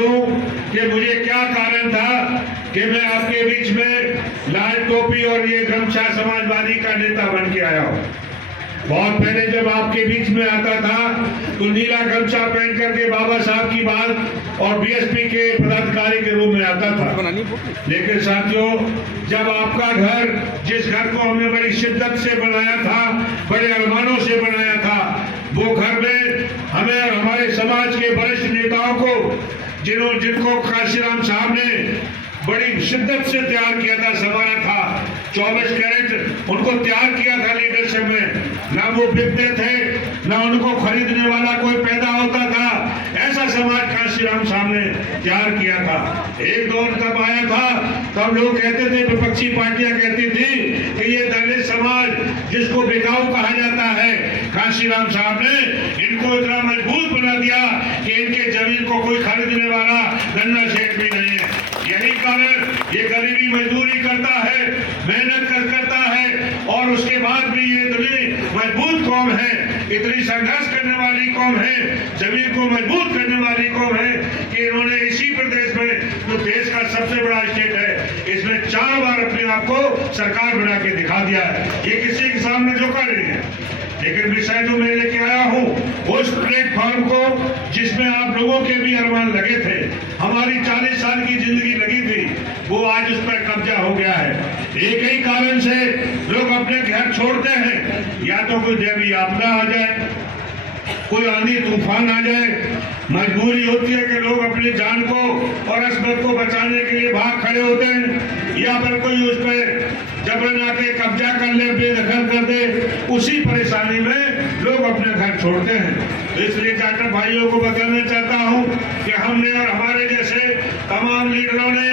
दूं कि मुझे क्या कारण था कि मैं आपके बीच में लाल टोपी और ये गमछा समाजवादी का नेता बन के आया हूं। बहुत पहले जब आपके बीच में आता था तो नीला गमछा पहन करके बाबा साहब की बात और बीएसपी के पदाधिकारी के रूप में आता था। लेकिन साथियों, जब आपका घर, जिस घर को हमने बड़ी शिद्दत से बनाया था, बड़े अरमानों से बनाया था, वो घर में हमें और हमारे समाज के वरिष्ठ नेताओं को जिनको काशीराम साहब ने बड़ी शिद्दत से तैयार किया था, संवारा था, 24 कैरेट उनको तैयार किया था लीडरशिप में। ना वो बिकते थे, ना उनको खरीदने वाला कोई पैदा होता था। ऐसा समाज काशीराम साहब ने तैयार किया था। एक दौर तब आया था तब लोग कहते थे, विपक्षी पार्टियां कहती थी कि ये दलित समाज जिसको बिकाऊ कहा जाता है, काशीराम साहब ने इनको इतना मजबूत बना दिया कि इनके जमीन को कोई खरीदने वाला गन्ना शेठ भी नहीं है। यही कारण ये गरीबी मजदूरी करता है, मेहनत करता है, और उसके बाद भी ये इतनी मजबूत कौम है, इतनी संघर्ष करने वाली कौम है, जमीन को मजबूत करने वाली कौम है कि इन्होंने इसी प्रदेश में, जो देश का सबसे बड़ा स्टेट है, इसमें 4 बार अपने आप को सरकार बना के दिखा दिया है। ये किसी के सामने झुका नहीं है। लेकिन विषय जो मैं लेके आया हूँ उस प्लेटफॉर्म को जिसमें आप लोगों के भी अरमान लगे थे, हमारी 40 साल की जिंदगी लगी थी, वो आज उस पर कब्जा हो गया है। एक ही कारण से लोग अपने घर छोड़ते हैं, या तो कोई दैवीय आपदा आ जाए, कोई आंधी तूफान आ जाए, मजबूरी होती है कि लोग अपनी जान को और अस्मत को बचाने के लिए भाग खड़े होते हैं, या फिर कोई उस पर जबरन आके कब्जा कर ले, बेदखल कर दे। उसी परेशानी में लोग अपने घर छोड़ते हैं। तो इसलिए जाटव भाइयों को बताना चाहता हूं कि हमने और हमारे जैसे तमाम लीडरों ने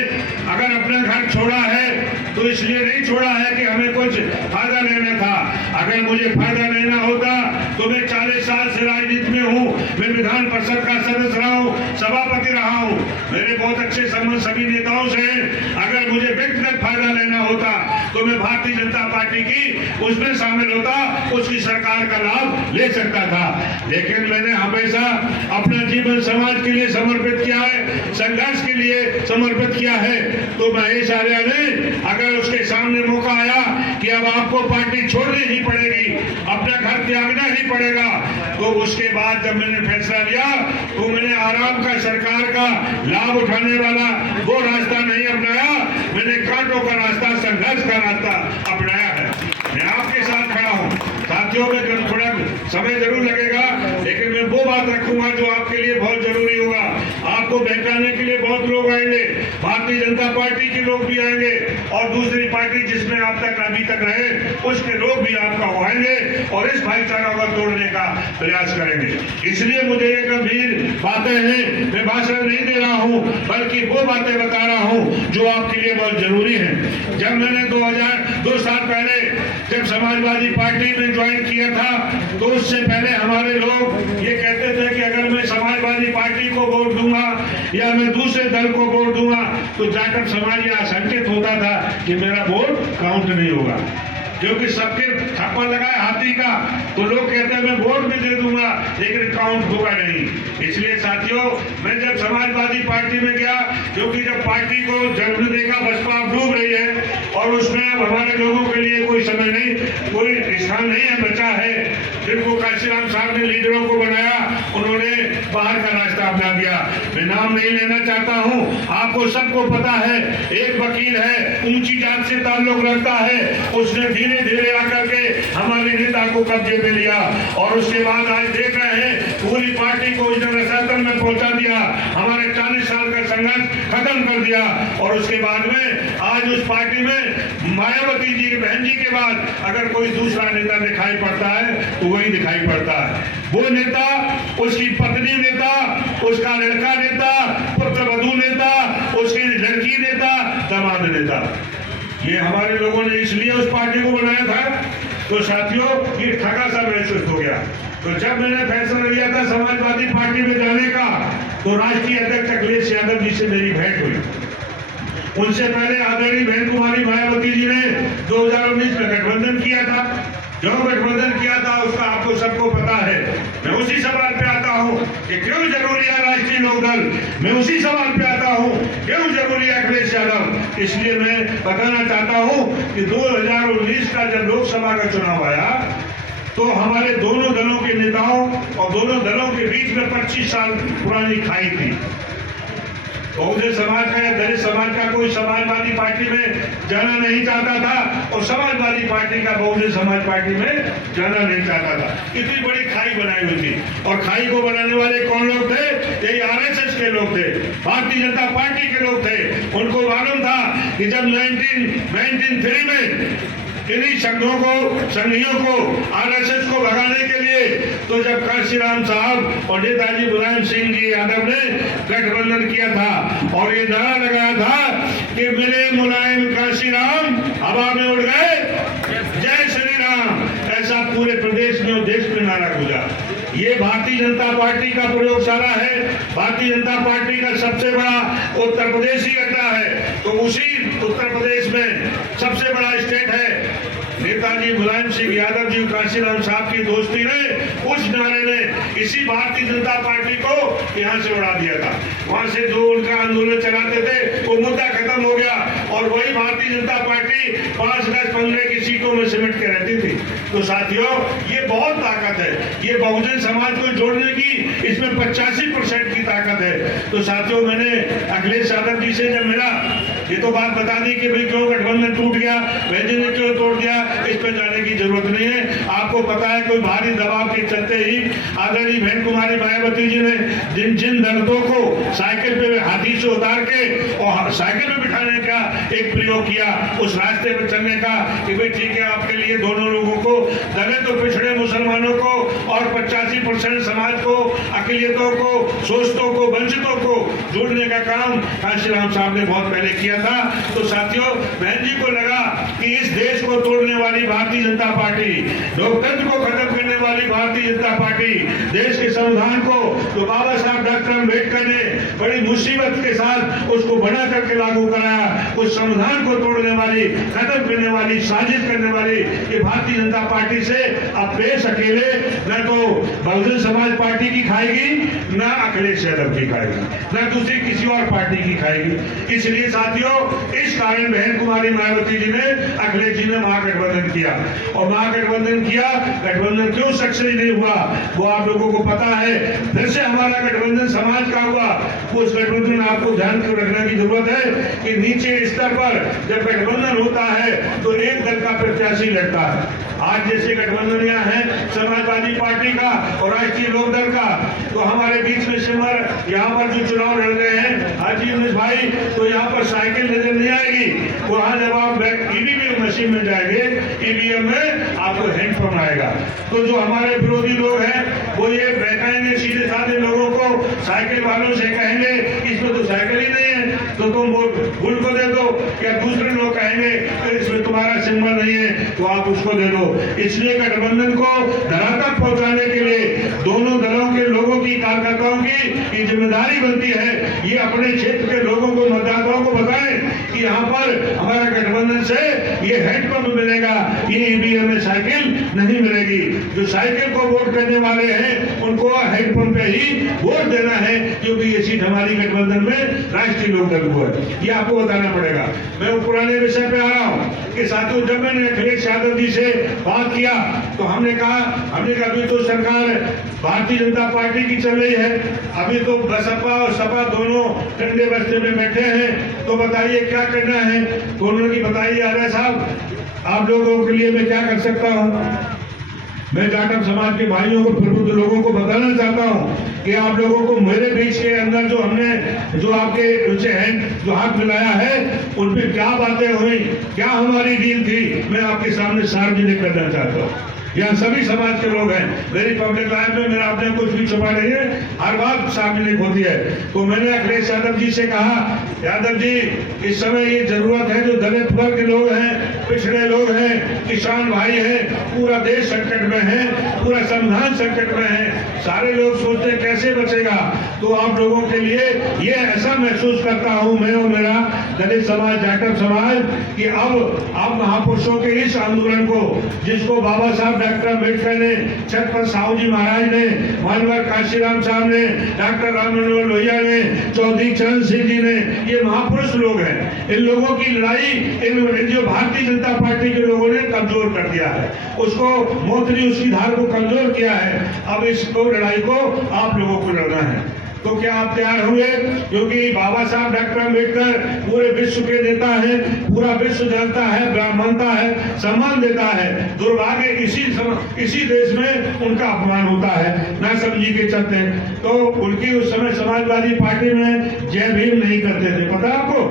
अगर अपना घर छोड़ा है तो इसलिए नहीं छोड़ा है कि हमें कुछ फायदा लेना था। अगर मुझे फायदा लेना होता तो मैं 40 साल से राजनीति में हूँ, मैं विधान परिषद का सदस्य रहा हूँ, सभापति रहा हूँ, मेरे बहुत अच्छे संबंध सभी नेताओं से। अगर मुझे व्यक्तिगत फायदा लेना होता तो मैं भारतीय जनता पार्टी की उसमें शामिल होता, उसकी सरकार का लाभ ले सकता था। लेकिन मैंने हमेशा अपना जीवन समाज के लिए समर्पित किया है, संघर्ष के लिए समर्पित किया है। तो महेश आर्या ने अगर उसके सामने मौका आया कि अब आपको पार्टी छोड़नी ही पड़ेगी, अपना घर त्यागना ही पड़ेगा, तो उसके बाद जब मैंने फैसला लिया तो मैंने आराम का, सरकार का लाभ उठाने वाला वो रास्ता नहीं अपनाया, मैंने कांटों का रास्ता, संघर्ष का रास्ता अपनाया है। मैं आपके साथ खड़ा हूँ साथियों, में थोड़ा समय जरूर लगेगा, लेकिन मैं वो बात रखूंगा जो आपके लिए बहुत जरूरी होगा। आपको बहकाने के लिए बहुत लोग आएंगे, भारतीय जनता पार्टी के लोग भी आएंगे, और दूसरी पार्टी जिसमें आप तक अभी तक रहे उसके लोग भी आपका आएंगे और इस भाईचारा को तोड़ने का प्रयास करेंगे। इसलिए मुझे ये गंभीर बातें हैं, मैं भाषण नहीं दे रहा हूँ, बल्कि वो बातें बता रहा हूँ जो आपके लिए बहुत जरूरी है। जब मैंने 2 साल पहले जब समाजवादी पार्टी में ज्वाइन किया था तो उससे पहले हमारे लोग ये कहते थे कि अगर मैं समाजवादी पार्टी को वोट दूंगा या मैं दूसरे दल को वोट दूंगा तो जाटव समाज ये आशंकित होता था कि मेरा वोट काउंट नहीं होगा, क्योंकि सबके थप्पा लगाए हाथी का, तो लोग कहते हैं मैं वोट भी दे दूंगा लेकिन काउंट होगा नहीं। इसलिए साथियों, मैं जब समाजवादी पार्टी में गया, क्योंकि जब पार्टी को जन्म देगा बसपा डूब रही है और उसमें अब हमारे लोगों के लिए कोई समय नहीं, कोई स्थान नहीं है बचा है। जिनको काशीराम साहब ने लीडरों को बनाया, उन्होंने बाहर का रास्ता अपना दिया। मैं नाम नहीं लेना चाहता हूँ, आपको सबको पता है। एक वकील है, ऊंची जात से ताल्लुक रखता है, उसने धीरे धीरे आकर के हमारे नेता को कब्जे में लिया, और उसके बाद आज देख रहे हैं पूरी पार्टी को उसने रसातल में पहुंचा दिया, हमारे 40 साल का संघर्ष खत्म कर दिया। और उसके बाद में आज उस पार्टी में मायावती जी, बहन जी के बाद अगर कोई दूसरा नेता दिखाई पड़ता है तो वही दिखाई पड़ता है। वो नेता, उसकी पत्नी नेता, उसका लड़का नेता, पुत्र वधू नेता, उसकी लड़की नेता, दामाद नेता। ये हमारे लोगों ने इसलिए उस पार्टी को बनाया था। तो साथियों, ये ठगा सा महसूस हो गया। तो जब मैंने फैसला लिया था समाजवादी पार्टी में जाने का, तो राष्ट्रीय अध्यक्ष अखिलेश यादव जी से मेरी भेंट हुई। उनसे पहले आदरणीय बहन कुमारी मायावती जी ने 2019 में गठबंधन किया था। जो गठबंधन किया था उसका आपको सबको पता है। मैं उसी सवाल पे आता हूँ कि क्यों जरूरी है राष्ट्रीय लोकदल। मैं उसी सवाल पे आता हूँ, क्यों जरूरी है अखिलेश यादव। इसलिए मैं बताना चाहता हूँ कि 2019 का जब लोकसभा का चुनाव आया तो हमारे दोनों दलों के नेताओं और दोनों दलों के बीच में 25 साल पुरानी खाई थी। बहुजन समाज का या दलित समाज का कोई समाजवादी पार्टी में जाना नहीं चाहता था और समाजवादी पार्टी का बहुजन समाज पार्टी में जाना नहीं चाहता था। इतनी बड़ी खाई बनाई हुई थी। और खाई को बनाने वाले कौन लोग थे? यही आरएसएस के लोग थे, भारतीय जनता पार्टी के लोग थे। उनको मालूम था कि जब 1993 में इन्हीं संघियों को आरएसएस को भगाने के लिए तो जब काशीराम साहब और नेताजी मुलायम सिंह जी यादव ने गठबंधन किया था और ये नारा लगाया था कि मेरे मुलायम काशीराम हवा में उड़ गए, जय श्री राम, ऐसा पूरे प्रदेश में और देश में नारा गूंजा। ये भारतीय जनता पार्टी का प्रयोगशाला है, भारतीय जनता पार्टी का सबसे बड़ा उत्तर प्रदेश ही अड्डा है। तो उसी उत्तर प्रदेश में सबसे बड़ा स्टेट है। नेताजी मुलायम सिंह यादव जी काशीराम साहब की दोस्ती ने, उस नारे ने इसी भारतीय जनता पार्टी को यहाँ से उड़ा दिया था। वहां से जो उनका आंदोलन चलाते थे वो मुद्दा खत्म हो गया और वही भारतीय जनता पार्टी 5, 10, 15 की सीटों में सिमट के रहती थी। तो साथियों, ये बहुत ताकत है, ये बहुजन समाज को जोड़ने की इसमें 85% की ताकत है। तो साथियों, मैंने अखिलेश यादव जी से जब मिला, ये तो बात बता दी कि भाई क्यों गठबंधन टूट गया, वैद्य ने क्यों तोड़ दिया, इस पर जाने की जरूरत नहीं है। आपको पता है कोई भारी दबाव के चलते ही आदरणीय बहन कुमारी मायावती जी ने जिन दलितों को साइकिल पे हाथी से उतार के और साइकिल में बिठाने का एक प्रयोग किया, उस रास्ते पर चलने का कि भाई ठीक है, आपके लिए दोनों लोगों को, दलित और पिछड़े मुसलमानों को और 85% समाज को, अकलियतों को, शोषितों को, वंचितों को जोड़ने का काम काशीराम साहब ने बहुत पहले किया था। तो साथियों, बहन जी को लगा कि इस देश को तोड़ने वाली भारतीय जनता पार्टी, लोकतंत्र को खत्म करने वाली भारतीय जनता पार्टी, देश के संविधान को तो बाबा साहब डॉक्टर अम्बेडकर ने बड़ी मुसीबत के साथ उसको बना करके लागू कराया, उस संविधान को तोड़ने वाली, खत्म करने वाली, साजिश करने वाली ये भारतीय जनता पार्टी से अब पेश अकेले न तो बहुजन समाज पार्टी की खाएगी, न अखिलेश यादव की खाएगी, न दूसरी किसी और पार्टी की खाएगी। इसलिए साथियों, इस कारण बहन कुमारी मायावती जी ने, अखिलेश जी ने महागठबंधन किया। और महागठबंधन किया, गठबंधन क्यों सक्सेस नहीं हुआ वो आप लोगों को पता है। फिर से हमारा गठबंधन समाज का हुआ। उस गठबंधन आपको ध्यान रखने की जरूरत है कि नीचे स्तर पर जब गठबंधन होता है तो एक दल का प्रत्याशी लड़ता है। आज जैसे गठबंधन यहाँ है समाजवादी पार्टी का और राष्ट्रीय लोकदल का, तो हमारे बीच में सिमर यहाँ पर जो चुनाव लड़ रहे हैं हाजी उमेश भाई, तो यहाँ पर साइकिल नजर नहीं आएगी। वहां जब आप ईवीएम मशीन में जाएंगे, ईवीएम में आपको हैंडपंप आएगा। तो जो हमारे विरोधी लोग हैं वो ये बहकाएंगे सीधे साधे लोगों को, साइकिल वालों से कहेंगे इसमें तो साइकिल ही नहीं है तो तुम फूल को दे दो, या दूसरे लोग कहेंगे इसमें तुम्हारा सिंबल नहीं है तो आप उसको दे दो। इसलिए गठबंधन को धरातल पहुंचाने के लिए दोनों दलों के लोगों की, कार्यकर्ताओं की ये जिम्मेदारी बनती है, ये अपने क्षेत्र के लोगों को, मतदाताओं को बताएं कि यहाँ पर हमारा गठबंधन से ये हैंडपंप मिलेगा, ये ईवीएम में साइकिल नहीं मिलेगी। जो साइकिल को वोट करने वाले हैं उनको हैंडपंप पे ही वोट देना है, क्योंकि ये सीट हमारी गठबंधन में राष्ट्रीय लोकदल को है। ये आपको बताना पड़ेगा। मैं पुराने विषय पे आ रहा हूँ कि साथियों, जब मैंने अखिलेश यादव जी से बात किया तो हमने कहा अभी तो सरकार भारतीय जनता पार्टी की चल रही है, अभी तो बसपा और सपा दोनों ठंडे बस्ते में बैठे हैं, तो बताइए क्या करना है। तो उन्होंने बताइए आर्य साहब, आप लोगों के लिए मैं क्या कर सकता हूँ। मैं जाटव समाज के भाइयों को, प्रबुद्ध लोगों को बताना चाहता हूँ कि आप लोगों को मेरे बीच के अंदर जो हमने जो आपके उनसे हैं जो हाथ मिलाया है उन पर क्या बातें हुई, क्या हमारी डील थी, मैं आपके सामने सार्वजनिक करना चाहता हूँ। यहाँ सभी समाज के लोग हैं, मेरी पब्लिक लाइफ में मेरा आपने कुछ भी छुपा नहीं है, हर बात सार्वजनिक होती है। तो मैंने अखिलेश यादव जी से कहा, यादव जी इस समय ये जरूरत है, जो दलित वर्ग के लोग हैं, पिछड़े लोग हैं, किसान भाई हैं, पूरा देश संकट में है, पूरा संविधान संकट में है, सारे लोग सोचते हैं कैसे बचेगा। तो आप लोगों के लिए ये ऐसा महसूस करता हूँ मैं और मेरा दलित समाज, जाटव समाज, कि अब आप महापुरुषों के इस आंदोलन को, जिसको बाबा साहब डॉक्टर अम्बेडकर ने, छत्रपति साहू जी महाराज ने, मानवर काशीराम साहब ने, डॉक्टर राम मनोहर लोहिया ने, चौधरी चरण सिंह जी ने, ये महापुरुष लोग हैं। इन लोगों की लड़ाई इन जो भारतीय जनता पार्टी के लोगों ने कमजोर कर दिया है, उसको मोदी उसकी धार को कमजोर किया है। अब इसको लड़ाई को आप लोगों को लड़ना है। तो क्या आप तैयार हुए? क्योंकि बाबा साहब डॉक्टर अम्बेडकर पूरे विश्व के नेता हैं, पूरा विश्व जानता है, ब्राह्मणता है, सम्मान देता है। दुर्भाग्य इसी देश में उनका अपमान होता है ना समझी के चलते। तो उनकी उस समय समाजवादी पार्टी में जय भीम नहीं करते थे, पता आपको?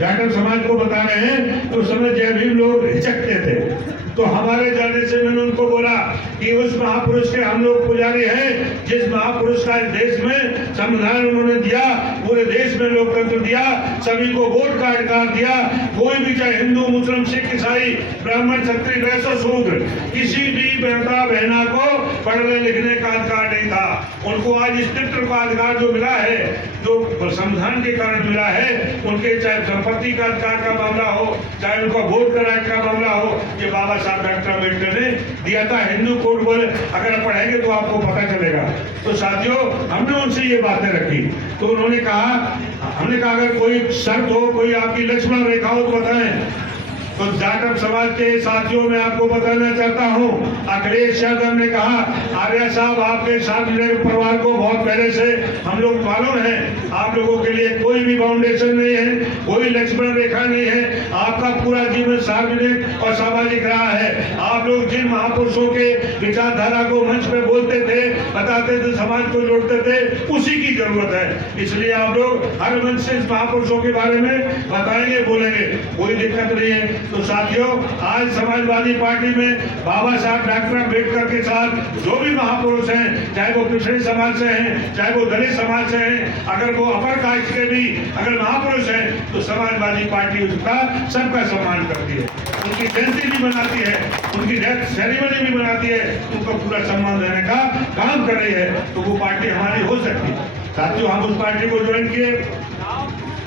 जाटव समाज को बता रहे हैं, तो उस समय जय भीम लोग हिचकते थे। तो हमारे जाने से मैंने उनको बोला कि उस महापुरुष के हम लोग पुजारी हैं, जिस महापुरुष का देश में संविधान उन्होंने दिया, पूरे देश में लोकतंत्र दिया, सभी को वोट का अधिकार दिया। कोई भी चाहे हिंदू, मुस्लिम, सिख, ईसाई, ब्राह्मण, क्षत्रिय, वैश्य, शूद्र, किसी भी बेटा बहना को पढ़ने लिखने का अधिकार नहीं था। उनको आज इस चित्र का अधिकार जो मिला है, जो संविधान के कारण मिला है, उनके चाहे संपत्ति का अधिकार का मामला हो, चाहे उनका वोट का राइट का मामला हो, ये बाबा साहब डॉक्टर अम्बेडकर ने दिया था। हिंदू कोड बोले अगर पढ़ेंगे तो आपको पता चलेगा। तो साथियों, हमने उनसे ये बातें रखी, तो उन्होंने कहा, हमने कहा अगर कोई शर्त हो, कोई आपकी लक्ष्मण रेखा हो तो बताएं। तो जाटव समाज के साथियों में आपको बताना चाहता हूं, अखिलेश यादव ने कहा, आर्य साहब आपके सार्वजनिक परिवार को बहुत पहले से हम लोग मालूम है, आप लोगों के लिए कोई भी फाउंडेशन नहीं है, कोई लक्ष्मण रेखा नहीं है, आपका पूरा जीवन सार्वजनिक और सामाजिक रहा है। आप लोग जिन महापुरुषों के विचारधारा को मंच पे बोलते थे, बताते थे, समाज को जोड़ते थे, उसी की जरूरत है। इसलिए आप लोग हर मंच से इस महापुरुषों के बारे में बताएंगे, बोलेंगे, कोई दिक्कत नहीं है। तो साथियों, आज समाजवादी पार्टी में बाबा साहब डॉक्टर अम्बेडकर के साथ जो भी महापुरुष हैं, चाहे वो पिछड़े समाज से हैं, चाहे वो दलित समाज से हैं, अगर वो अपर कास्ट के भी अगर महापुरुष हैं, तो समाजवादी पार्टी उसका सबका सम्मान करती है, उनकी जयंती भी मनाती है, उनकी डेथ सेरेमनी भी मनाती है, उनको पूरा सम्मान देने का काम कर रही है। तो वो पार्टी हमारी हो सकती है। साथियों, हम उस पार्टी को ज्वाइन किए।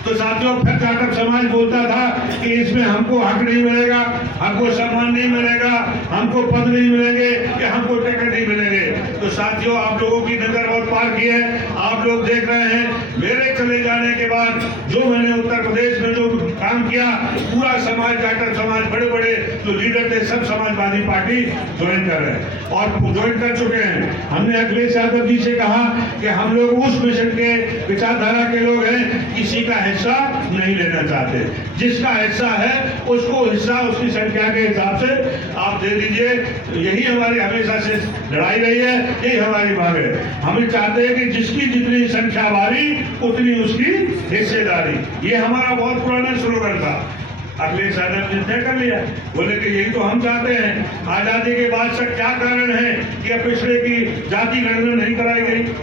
तो साथियों, फिर जाटव समाज बोलता था कि इसमें हमको हक नहीं मिलेगा, हमको सम्मान नहीं मिलेगा, हमको पद नहीं मिलेंगे, कि हमको टिकट नहीं मिलेंगे। तो साथियों, आप लोगों की नजर बहुत पार की है, आप लोग देख रहे हैं, मेरे चले जाने के बाद जो मैंने उत्तर प्रदेश में जो काम किया, पूरा समाज, जाटव समाज, बड़े बड़े जो लीडर थे, सब समाजवादी पार्टी ज्वाइन कर रहे हैं और ज्वाइन कर चुके हैं। हमने अखिलेश यादव जी से कहा कि हम लोग उस मिशन के विचारधारा के लोग हैं, किसी का हिस्सा नहीं लेना चाहते, जिसका हिस्सा है उसको हिस्सा उसकी संख्या के हिसाब से आप दे दीजिए। यही हमारी हमेशा से लड़ाई रही है, यही हमारी मांग है। हम चाहते हैं कि जिसकी जितनी संख्या बारी उतनी उसकी हिस्सेदारी, ये हमारा बहुत पुराना स्लोगन था। अखिलेश यादव ने तय कर लिया, बोले कि यही तो हम चाहते हैं। आजादी के बाद से क्या कारण है कि पिछड़े की जाति गणना नहीं कराई गई?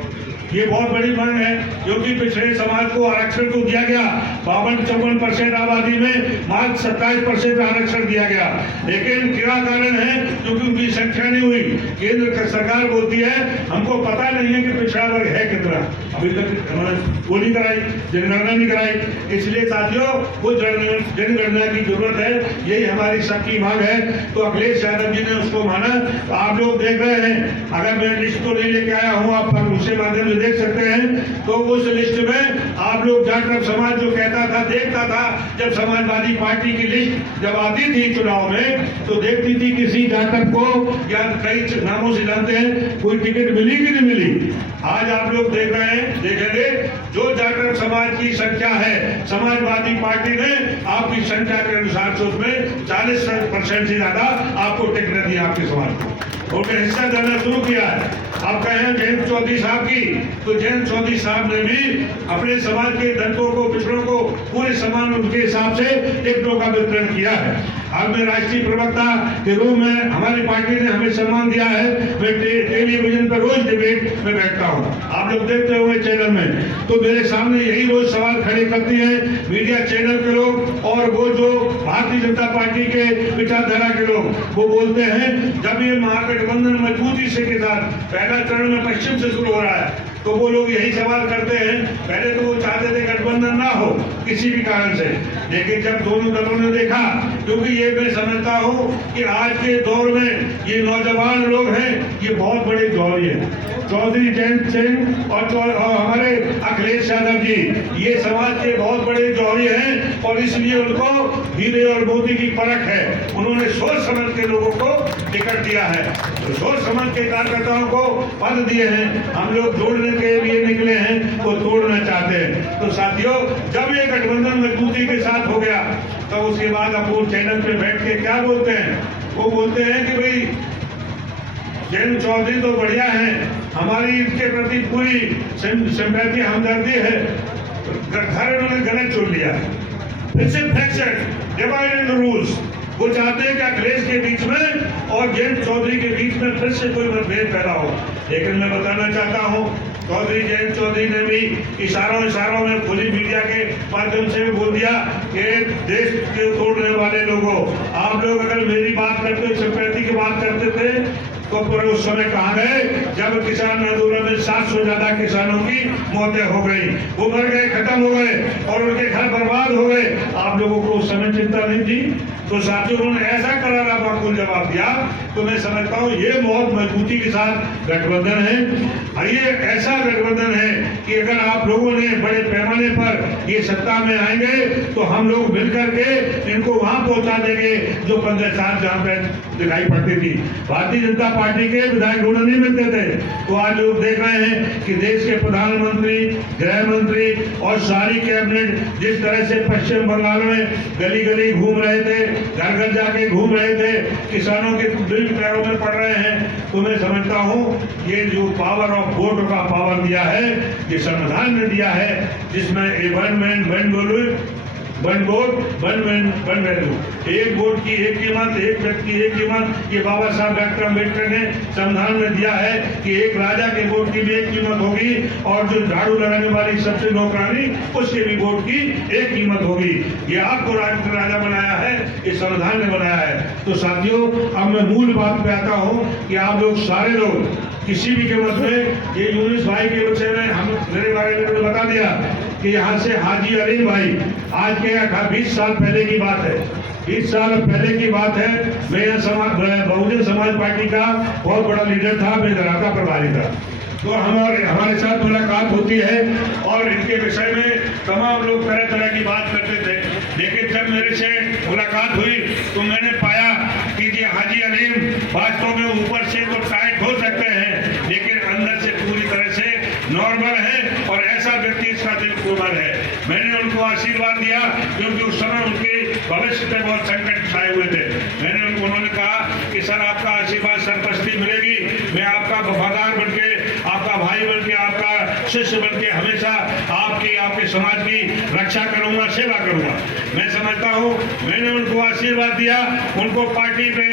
ये बहुत बड़ी मांग है, क्योंकि पिछड़े समाज को आरक्षण तो दिया गया, 52-54% आबादी में मात्र 27% आरक्षण दिया गया, लेकिन क्या कारण है? क्योंकि उनकी संख्या नहीं हुई। केंद्र सरकार बोलती है हमको पता नहीं है कि पिछड़ा वर्ग है कितना, अभी तक वो नहीं कराई, जनगणना नहीं कराई। इसलिए साथियों, वो जनगणना की जरूरत है, यही हमारी सबकी मांग है। तो अखिलेश यादव जी ने उसको माना। तो आप लोग देख रहे हैं, अगर मैं लिस्ट तो नहीं लेके आया हूँ, आप उससे माध्यम देख सकते हैं। तो उस लिस्ट में आप लोग जाटव समाज जो कहता था, देखता था, जब समाजवादी पार्टी की लिस्ट जब आती थी चुनाव में, तो देखती थी किसी जाटव को या कई नामों से जानते हैं, कोई टिकट मिली कि नहीं मिली। आज आप लोग देख रहे हैं, देखेंगे, जो जाटव समाज की संख्या है, समाजवादी पार्टी ने आपकी संख्या के अनुसार से उसमें 40% से ज्यादा आपको टिकट दिया, आपके समाज को उनका हिस्सा देना शुरू किया है। आप कहें जयंत चौधरी साहब की, तो जयंत चौधरी साहब ने भी अपने समाज के दलितों को, पिछड़ों को पूरे समान उनके हिसाब से टिकटों का वितरण किया है। अब मैं राष्ट्रीय प्रवक्ता के रूप में हमारी पार्टी ने हमें सम्मान दिया है। मैं टेलीविजन पर रोज डिबेट में बैठता हूँ, आप लोग देखते हुए चैनल में, तो मेरे सामने यही रोज सवाल खड़े करती है मीडिया चैनल के लोग, और वो जो भारतीय जनता पार्टी के विचारधारा के लोग, वो बोलते हैं जब ये महागठबंधन मजबूती से के साथ पहला चरण में पश्चिम से शुरू हो रहा है, तो वो लोग यही सवाल करते हैं, पहले तो वो चाहते थे गठबंधन ना झगड़ा हो किसी भी कारण से। लेकिन जब दोनों दलों ने देखा, क्योंकि ये मैं समझता हूँ कि आज के दौर में ये नौजवान लोग हैं, ये बहुत बड़े जौहरी हैं। चौधरी जयंत सिंह और हमारे अखिलेश यादव जी, ये समाज के बहुत बड़े जौहरी हैं और इसलिए उनको हीरे और मोती की परख है। उन्होंने सोच समझ के लोगों को टिकट दिया है, तो सोच समझ के कार्यकर्ताओं को पद दिए हैं। हम लोग जोड़ने के लिए निकले हैं, वो तोड़ना चाहते हैं। तो साथियों, जब ये गठबंधन मजबूती के साथ हो गया, तो उसके बाद अब वो चैनल पे बैठ के क्या बोलते हैं? वो बोलते हैं कि भाई जयंत चौधरी तो बढ़िया है, हमारी इसके प्रति पूरी सिंपैथी हमदर्दी है। घर उन्होंने गलत चुन लिया है। It's a fracture, divide and rules। वो चाहते हैं कि अखिलेश के बीच में और जयंत चौधरी के बीच में फिर से कोई मतभेद पैदा हो। लेकिन मैं बताना चाहता हूँ, चौधरी जयंत चौधरी ने भी इशारों में खुली मीडिया के माध्यम से भी बोल दिया कि देश के तोड़ने वाले लोगों, आप लोग अगर मेरी बात करते, सिंपैथी की बात करते थे, तो पर उस समय कहा गए जब किसान आंदोलन में 700 से ज्यादा किसानों की मौतें हो गई, वो मर गए, खत्म हो गए और उनके घर बर्बाद हो गए। आप लोगों को उस समय चिंता नहीं थी। तो साथियों, उन्होंने ऐसा करारा माकूल जवाब दिया। तो मैं समझता हूँ ये बहुत मजबूती के साथ गठबंधन है। ये ऐसा गठबंधन है कि अगर आप लोगों ने बड़े पैमाने पर ये सत्ता में आएंगे, तो हम लोग मिलकर के इनको वहां पहुंचा देंगे जो 15 साल जहां पे दिखाई पड़ती थी। भारतीय जनता पार्टी के विधायक ढूंढ नहीं मिलते थे, तो आज लोग देख रहे हैं कि देश के प्रधानमंत्री, गृह मंत्री और सारी कैबिनेट जिस तरह से पश्चिम बंगाल में गली गली घूम रहे थे, घर घर जाके घूम रहे थे, किसानों के दिल पैरों में पड़ रहे हैं। तो मैं समझता हूँ ये जो पावर ऑफ वोट का पावर दिया है, ये संविधान ने दिया है, जिसमें a one man one one vote one man one value, एक वोट की एक कीमत, एक व्यक्ति एक कीमत। ये बाबा साहब डॉक्टर अम्बेडकर ने संविधान में दिया है कि एक राजा के वोट की भी एक कीमत होगी और जो झाड़ू लगाने वाली सबसे नौकरानी, उसके भी वोट की एक कीमत होगी। ये आपको राजा बनाया है, ये संविधान ने बनाया है। तो साथियों, अब मैं मूल बात पे आता हूँ कि आप लोग सारे लोग किसी भी कीमत में, ये यूनिस भाई के विषय में हम मेरे बारे में बता दिया कि यहाँ से हाजी अलीम भाई, आज के 20 साल पहले की बात है, 20 साल पहले की बात है। मैं यहाँ बहुजन समाज पार्टी का बहुत बड़ा लीडर था, मैं दराता प्रभारी था। तो हमारे साथ मुलाकात होती है और इनके विषय में तमाम लोग तरह तरह की बात करते थे। लेकिन जब मेरे से मुलाकात हुई तो मैंने पाया कि ये हाजी अलीम वास्तव में ऊपर से तो टाइट हो सकते हैं, लेकिन अंदर से पूरी तरह से नॉर्मल है और ऐसा व्यक्ति इसका दिल कोमल है। मैंने उनको आशीर्वाद दिया क्योंकि उस समय उनके भविष्य पे बहुत संकट छाए हुए थे। उन्होंने कहा कि सर, आपका आशीर्वाद सरपस्ती मिलेगी, मैं आपका वफादार बनके, आपका भाई बनके, आपका शिष्य बनके हमेशा आपके समाज की रक्षा करूंगा, सेवा करूंगा। मैं समझता हूँ मैंने उनको आशीर्वाद दिया, उनको पार्टी पे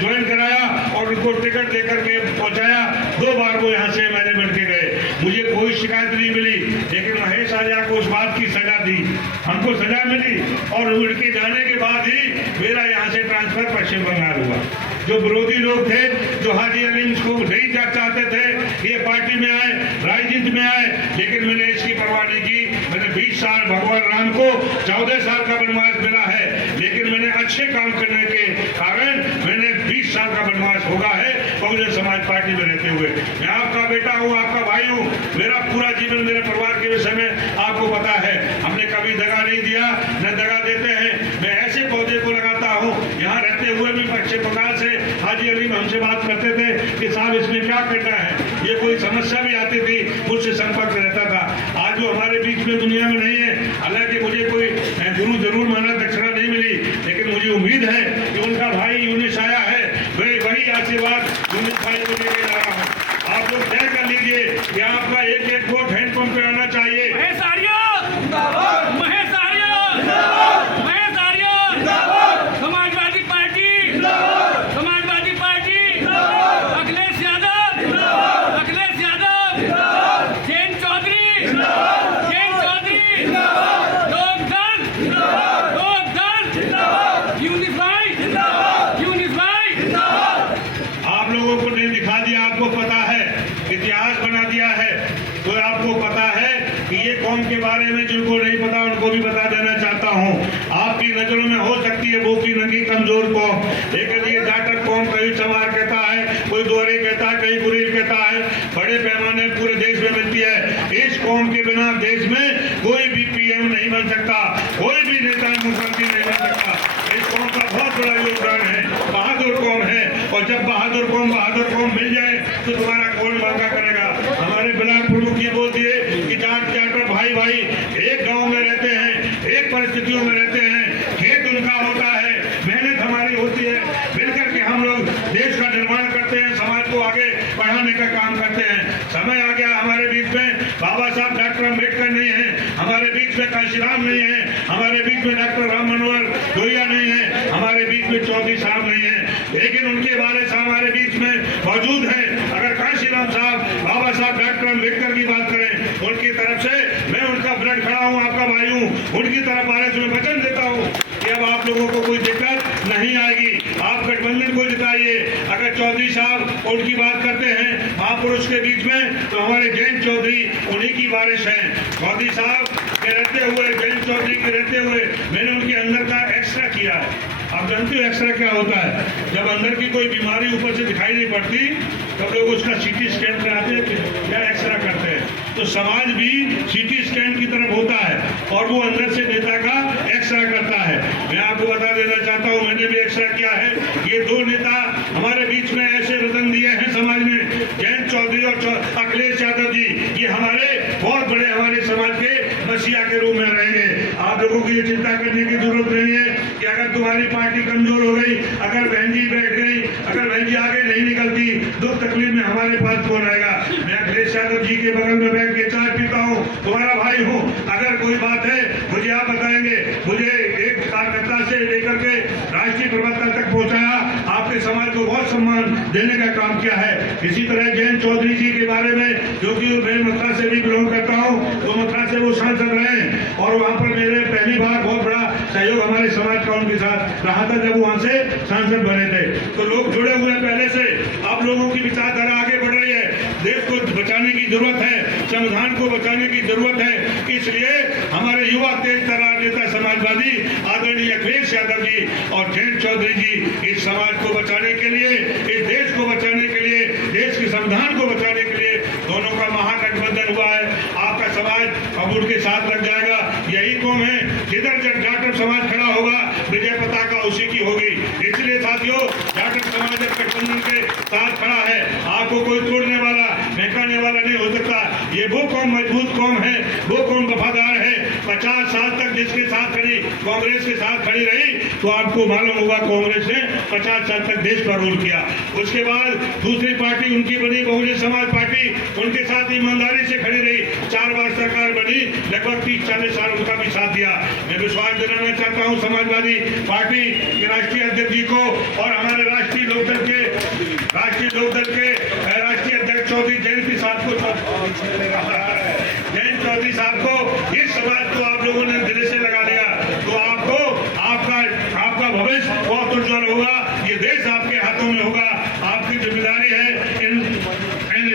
ज्वाइन कराया और उनको टिकट देकर के पहुंचाया। 2 बार वो यहाँ से मैंने बन के गए, मुझे कोई शिकायत नहीं मिली। लेकिन महेश आर्या को उस बात की सजा दी, हमको सजा मिली और उनके जाने के बाद ही मेरा यहाँ से ट्रांसफर पश्चिम बंगाल हुआ। जो विरोधी लोग थे, जो हाजी अलीम को नहीं चाहते थे ये पार्टी में आए, राजनीति में आए, लेकिन मैंने इसकी परवाह नहीं की। मैंने 20 साल, भगवान राम को 14 साल का वनवास मिला है, लेकिन मैंने अच्छे काम करने के कारण मैंने 20 साल का वनवास होगा है बहुजन समाज पार्टी में रहते हुए। मैं आपका बेटा हूँ, आपका भाई हूँ। मेरा पूरा जीवन मेरे परिवार के विषय में आपको पता है। हमने कभी दगा नहीं दिया, न दगा देते हैं। मैं ऐसे पौधे को लगाता हूँ, यहाँ रहते हुए भी पश्चिम बंगाल से हाजी अलीम हमसे बात करते थे कि साहब इसमें क्या करना है। ये कोई समस्या भी आती थी, मुझसे संपर्क रहता था। आज जो हमारे बीच में दुनिया में नहीं है, हालांकि मुझे कोई गुरु जरूर माना, दक्षिणा नहीं मिली, लेकिन मुझे उम्मीद है कि उनका भाई यूनिस आया है, वही आशीर्वाद यूनिस भाई को लेके जा रहा हूँ। आप लोग तय कर लीजिए कि आपका एक वोट हैंडपंप पे आना चाहिए। समाजवादी पार्टी, अखिलेश यादव, जयंत चौधरी, लोकदल में जिनको नहीं पता उनको भी बता देना चाहता हूँ। आपकी नजरों में हो सकती है भूखी नंगी कमजोर कौम, लेकिन ये जाटक कौम कहीं चमार कहता है, कोई दोहरे कहता है, कहीं गुरील कहता है, बड़े पैमाने पूरे देश में मिलती है। इस कौम के बिना देश में कोई भी पीएम नहीं बन सकता, कोई भी नेता मुख्यमंत्री नहीं बन सकता। इस कौम का बहुत बड़ा योगदान है, बहादुर कौम है, और जब बहादुर कौम मिल जाए तो तुम्हारा कौन मांगा करेगा। हमारे ब्लॉक प्रमुख ये बोलती है कि जाट भाई भाई एक गांव में रहते हैं, एक परिस्थितियों में रहते हैं, खेत उनका होता है, मेहनत हमारी होती है, मिलकर के हम लोग देश का निर्माण करते हैं, समाज को आगे बढ़ाने का काम करते हैं। समय आ गया, हमारे बीच में बाबा साहब डॉक्टर अम्बेडकर नहीं है, हमारे बीच में काशीराम नहीं है, हमारे बीच में डॉक्टर राम मनोहर लोहिया नहीं है, हमारे बीच में चौधरी साहब नहीं है, लेकिन उनके बारे से हमारे बीच में मौजूद है। अगर काशीराम साहब, बाबा साहब डॉक्टर अम्बेडकर की बात करें, उनकी तरफ से मैं उनका ब्लड खड़ा हूँ, आपका भाई हूँ, उनकी तरफ बारे से मैं वचन देता हूँ कि अब आप लोगों को कोई दिक्कत नहीं आएगी। आप गठबंधन को जिताइए। अगर चौधरी साहब उनकी बात करते हैं महापुरुष के बीच में, तो हमारे जयंत चौधरी उन्हीं की वारिश हैं। चौधरी साहब के रहते हुए, जयंत चौधरी के रहते हुए मैंने उनके अंदर का एक्सरे किया है। आप जानते हो एक्सरे क्या होता है? जब अंदर की कोई बीमारी ऊपर से दिखाई नहीं पड़ती तब लोग उसका सीटी स्कैन कराते हैं या एक्सरे करते हैं। तो समाज भी सीटी स्कैन की तरफ होता है और वो अंदर से नेता का एक्सरे करता है। मैं आपको बता देना चाहता हूँ, मैंने भी एक्सरे किया है। ये दो नेता हमारे बीच में ऐसे रतन दिए हैं समाज में, जयंत चौधरी और अखिलेश यादव जी, ये हमारे बहुत बड़े हमारे समाज के मसीहा के रूप में रहेंगे। आप लोगों को ये चिंता करने की जरूरत नहीं है कि अगर तुम्हारी पार्टी कमजोर हो गई, अगर बहन जी बैठ गई, अगर बहन जी आगे नहीं निकलती, दुख तकलीफ में हमारे पास कौन आएगा। मैं अखिलेश यादव जी के बगल में बैठ के चाय पीता हूँ, तुम्हारा भाई हूँ। अगर कोई बात है मुझे आप बताएंगे। मुझे एक कार्यकर्ता से लेकर के राष्ट्रीय प्रवक्ता तक पहुँचाया, आपके समाज को बहुत सम्मान देने का काम किया है। इसी तरह जयंत चौधरी जी के बारे में, क्योंकि मैं मथुरा से भी बिलोंग करता हूँ, तो मथुरा से वो सांसद रहे और वहाँ पर मेरे पहली बार बहुत बड़ा सहयोग हमारे समाज का उनके साथ रहा था जब वहाँ से सांसद बने थे। तो लोग जुड़े हुए पहले से। आप लोगों की विचारधारा आगे बढ़ रही है, देश को बचाने की जरूरत है, संविधान को बचाने की जरूरत है। इसलिए हमारे युवा तेज तर्रार नेता समाजवादी आदरणीय अखिलेश यादव जी और जयंत चौधरी जी इस समाज को बचाने के लिए, इस देश को बचाने के लिए, देश के संविधान को बचाने के लिए दोनों का महागठबंधन हुआ है। आपका समाज अब उनके साथ लग जाएगा। यही कौम है, जिधर जाटक समाज खड़ा होगा विजय पताका उसी की होगी। इसलिए साथियों, जाटक समाज गठबंधन के साथ खड़ा है, आपको कोई तोड़ने वाला, महकाने वाला नहीं हो सकता। ये वो कौम मजबूत कौम है, वो कौम वफादार है। 50 साल तक जिसके साथ खड़ी, कांग्रेस के साथ खड़ी रही, तो आपको मालूम होगा कांग्रेस ने 50 साल तक देश पर रूल किया। उसके बाद दूसरी पार्टी उनकी बनी बहुजन समाज पार्टी, उनके साथ ईमानदारी से खड़ी रही। 4 बार सरकार बनी, लगभग 30-40 साल उनका भी साथ दिया। मैं विश्वास दिलाना चाहता हूँ समाजवादी पार्टी के राष्ट्रीय अध्यक्ष जी को और हमारे राष्ट्रीय लोकदल के राष्ट्रीय अध्यक्ष चौधरी जयंत चौधरी साहब को, इस समाज को आप लोगों ने दिल से लगा लिया तो आपको आपका भविष्य बहुत उज्जवल होगा। ये देश आपके हाथों में होगा। आपकी जिम्मेदारी है इन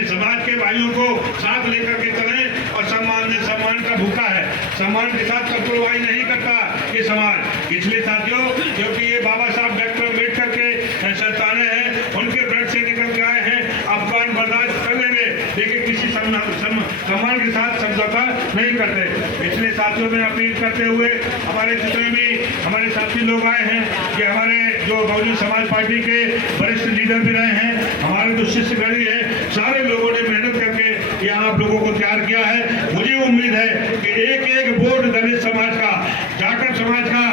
समाज के भाइयों को साथ लेकर के चलें और सम्मान का भूखा है, सम्मान के साथ कपड़वाही नहीं करता ये समाज। इसलिए साथियों, क्योंकि ये बाबा साहब डॉक्टर अम्बेडकर के संतानें हैं, उनके ब्लड से निकल के आए हैं, अपमान बर्दाश्त कर लेंगे, लेकिन किसी सम्मान के साथ समझौता नहीं करते। इसलिए साथियों में अपील करते हुए हमारे जितने भी हमारे साथी लोग आए हैं, कि हमारे जो बहुजन समाज पार्टी के वरिष्ठ लीडर भी रहे हैं, हमारे जो शिष्य गढ़ी है, सारे लोगों ने मेहनत करके यहाँ आप लोगों को तैयार किया है। मुझे उम्मीद है कि एक एक वोट दलित समाज का, जाटक समाज का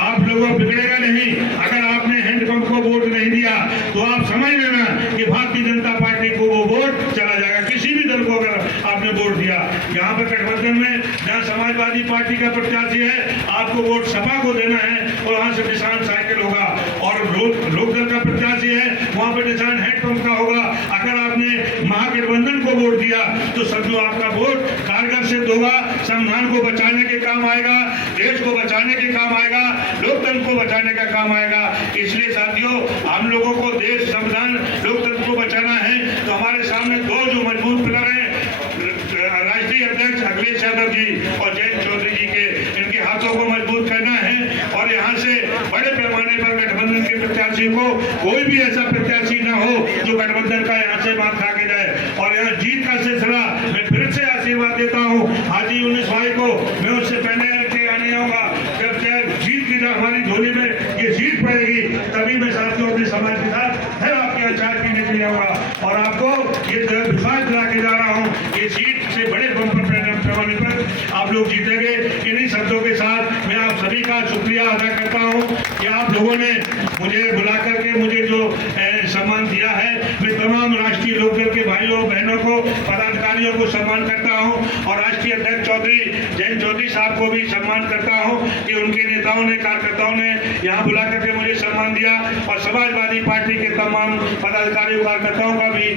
आप लोगों को बिगड़ेगा नहीं। अगर आपने हैंडपंप को वोट नहीं दिया तो आप समझ लेना कि भारतीय जनता पार्टी को वो वोट चला जाएगा। किसी भी दल को अगर आपने वोट दिया, यहाँ पर गठबंधन में जहाँ समाजवादी पार्टी का प्रत्याशी है, आपको वोट सपा को देना है और वहाँ से निशान साइकिल होगा, और लोकदल का प्रत्याशी है वहाँ पर निशान हैंडपंप का होगा। अगर आपने महागठबंधन को वोट दिया तो समझो आपका वोट कारगर सिद्ध होगा, संविधान को बचाने के काम आएगा, देश को बचाने के काम आएगा, लोकतंत्र को बचाने का काम आएगा। इसलिए साथियों, हम लोगों को देश, संविधान, लोकतंत्र को बचाना है तो हमारे सामने दो जो मजबूत पिलर हैं, राष्ट्रीय अध्यक्ष अखिलेश यादव यादव जी और जयंत चौधरी जी के इनके हाथों को मजबूत करना है और यहाँ से बड़े पैमाने पर गठबंधन के प्रत्याशी को कोई भी ऐसा प्रत्याशी ना हो जो गठबंधन का यहाँ से मात खा के जाए और यहाँ जीत का सिलसिला मैं फिर से आशीर्वाद देता हूँ। आज ही 19 मई को मैं उससे पहले आने आऊंगा जब जीत की जब हमारी झोली में ये जीत पड़ेगी तभी मैं साथियों अपने समाज के साथ फिर आपके यहाँ चाय पीने के लिए आऊंगा और आपको ये विश्वास दिला के जा रहा हूँ ये सीट से बड़े पैमाने पर आप लोग जीतेंगे। इन्हीं शब्दों के साथ मैं आप सभी का शुक्रिया अदा करता हूँ कि आप लोगों ने मुझे बुला करके मुझे जो सम्मान दिया है। मैं तमाम राष्ट्रीय लोकदल के भाइयों बहनों को पदाधिकारियों को सम्मान करता हूँ और राष्ट्रीय अध्यक्ष चौधरी जयंत चौधरी साहब को भी सम्मान करता हूँ कि उनके नेताओं ने कार्यकर्ताओं ने यहाँ बुला करके मुझे सम्मान दिया और समाजवादी पार्टी के तमाम पदाधिकारियों कार्यकर्ताओं का भी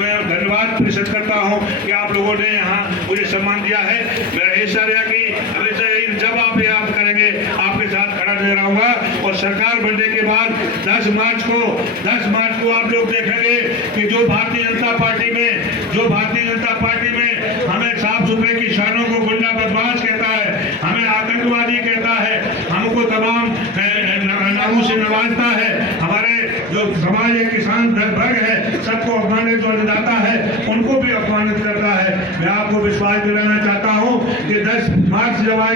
मैं धन्यवाद प्रेषित करता हूँ कि आप लोगों ने यहाँ मुझे सम्मान दिया है। मेरा ऐश्वर्या की हमेशा जब आप याद करेंगे आपके साथ खड़ा नजर आऊंगा और सरकार बनने के बाद 10 मार्च को आप लोग देखेंगे कि जो भारतीय जनता पार्टी में हमें साफ सुथरे किसानों को गुंडा बदमाश कहता है, हमें आतंकवादी कहता है, हमको तमाम नामों से नवाजता है, हमारे जो समाज है किसान वर्ग है सबको अपमानित और जाता है उनको भी अपमानित करता है। मैं आपको विश्वास दिलाना चाहता हूँ कि 10 मार्च जब आएगा